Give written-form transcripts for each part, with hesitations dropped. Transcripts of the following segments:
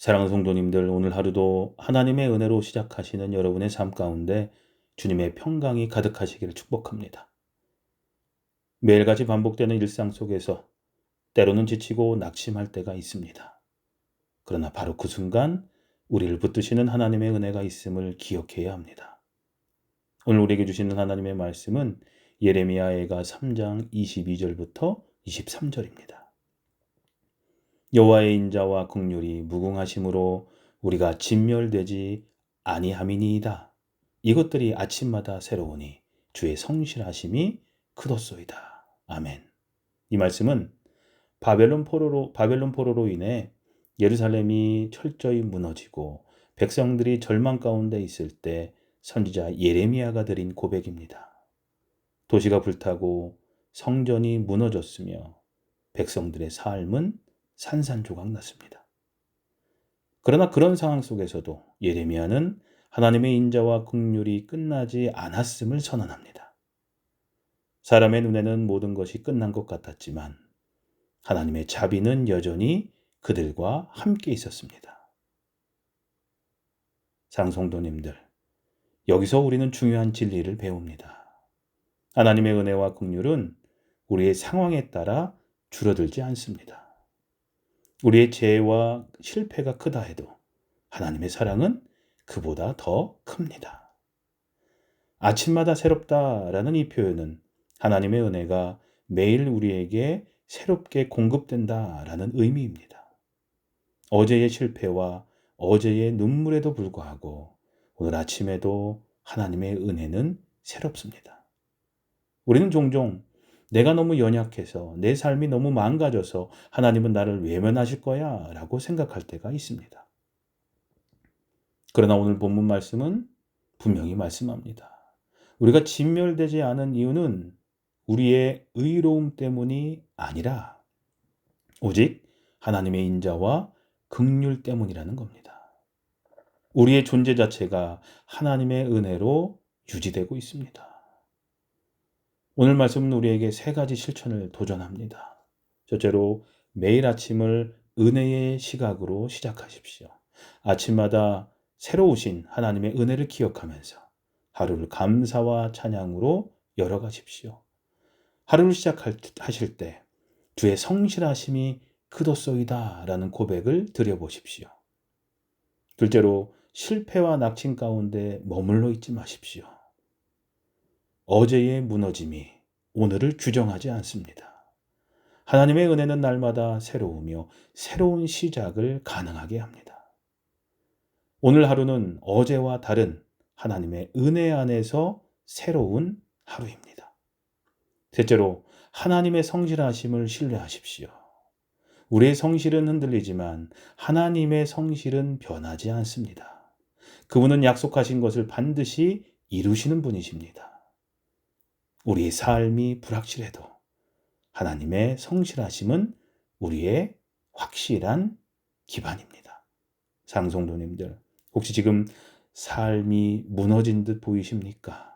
사랑하는 성도님들, 오늘 하루도 하나님의 은혜로 시작하시는 여러분의 삶 가운데 주님의 평강이 가득하시기를 축복합니다. 매일같이 반복되는 일상 속에서 때로는 지치고 낙심할 때가 있습니다. 그러나 바로 그 순간 우리를 붙드시는 하나님의 은혜가 있음을 기억해야 합니다. 오늘 우리에게 주시는 하나님의 말씀은 예레미야애가 3장 22절부터 23절입니다. 여호와의 인자와 긍휼이 무궁하심으로 우리가 진멸되지 아니함이니이다. 이것들이 아침마다 새로우니 주의 성실하심이 크도소이다. 아멘. 이 말씀은 바벨론 포로로 인해 예루살렘이 철저히 무너지고 백성들이 절망 가운데 있을 때 선지자 예레미야가 드린 고백입니다. 도시가 불타고 성전이 무너졌으며 백성들의 삶은 산산조각 났습니다. 그러나 그런 상황 속에서도 예레미야는 하나님의 인자와 긍휼이 끝나지 않았음을 선언합니다. 사람의 눈에는 모든 것이 끝난 것 같았지만 하나님의 자비는 여전히 그들과 함께 있었습니다. 상성도님들, 여기서 우리는 중요한 진리를 배웁니다. 하나님의 은혜와 긍휼은 우리의 상황에 따라 줄어들지 않습니다. 우리의 죄와 실패가 크다 해도 하나님의 사랑은 그보다 더 큽니다. 아침마다 새롭다라는 이 표현은 하나님의 은혜가 매일 우리에게 새롭게 공급된다라는 의미입니다. 어제의 실패와 어제의 눈물에도 불구하고 오늘 아침에도 하나님의 은혜는 새롭습니다. 우리는 종종 내가 너무 연약해서 내 삶이 너무 망가져서 하나님은 나를 외면하실 거야 라고 생각할 때가 있습니다. 그러나 오늘 본문 말씀은 분명히 말씀합니다. 우리가 진멸되지 않은 이유는 우리의 의로움 때문이 아니라 오직 하나님의 인자와 긍휼 때문이라는 겁니다. 우리의 존재 자체가 하나님의 은혜로 유지되고 있습니다. 오늘 말씀은 우리에게 세 가지 실천을 도전합니다. 첫째로 매일 아침을 은혜의 시각으로 시작하십시오. 아침마다 새로우신 하나님의 은혜를 기억하면서 하루를 감사와 찬양으로 열어가십시오. 하루를 시작하실 때 주의 성실하심이 크도소이다 라는 고백을 드려보십시오. 둘째로 실패와 낙심 가운데 머물러 있지 마십시오. 어제의 무너짐이 오늘을 규정하지 않습니다. 하나님의 은혜는 날마다 새로우며 새로운 시작을 가능하게 합니다. 오늘 하루는 어제와 다른 하나님의 은혜 안에서 새로운 하루입니다. 셋째로 하나님의 성실하심을 신뢰하십시오. 우리의 성실은 흔들리지만 하나님의 성실은 변하지 않습니다. 그분은 약속하신 것을 반드시 이루시는 분이십니다. 우리의 삶이 불확실해도 하나님의 성실하심은 우리의 확실한 기반입니다. 상성도님들, 혹시 지금 삶이 무너진 듯 보이십니까?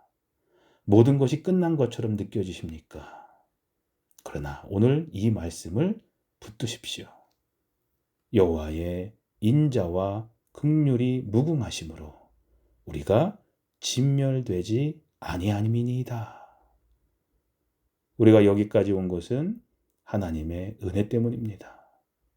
모든 것이 끝난 것처럼 느껴지십니까? 그러나 오늘 이 말씀을 붙드십시오. 여호와의 인자와 긍휼이 무궁하심으로 우리가 진멸되지 아니함이니이다. 우리가 여기까지 온 것은 하나님의 은혜 때문입니다.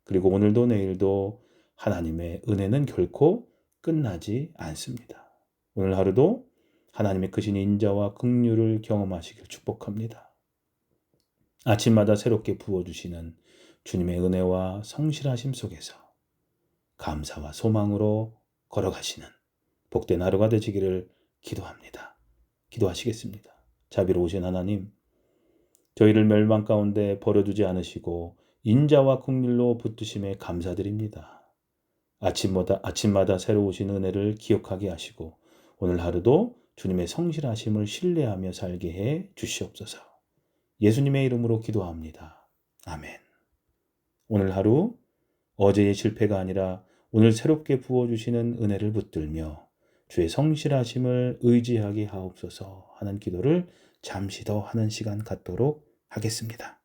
그리고 오늘도 내일도 하나님의 은혜는 결코 끝나지 않습니다. 오늘 하루도 하나님의 크신 인자와 긍휼을 경험하시길 축복합니다. 아침마다 새롭게 부어주시는 주님의 은혜와 성실하심 속에서 감사와 소망으로 걸어가시는 복된 하루가 되시기를 기도합니다. 기도하시겠습니다. 자비로우신 하나님, 저희를 멸망 가운데 버려두지 않으시고 인자와 긍휼로 붙드심에 감사드립니다. 아침마다 새로우신 은혜를 기억하게 하시고 오늘 하루도 주님의 성실하심을 신뢰하며 살게 해 주시옵소서. 예수님의 이름으로 기도합니다. 아멘. 오늘 하루 어제의 실패가 아니라 오늘 새롭게 부어주시는 은혜를 붙들며 주의 성실하심을 의지하게 하옵소서 하는 기도를 잠시 더 하는 시간 갖도록 하겠습니다.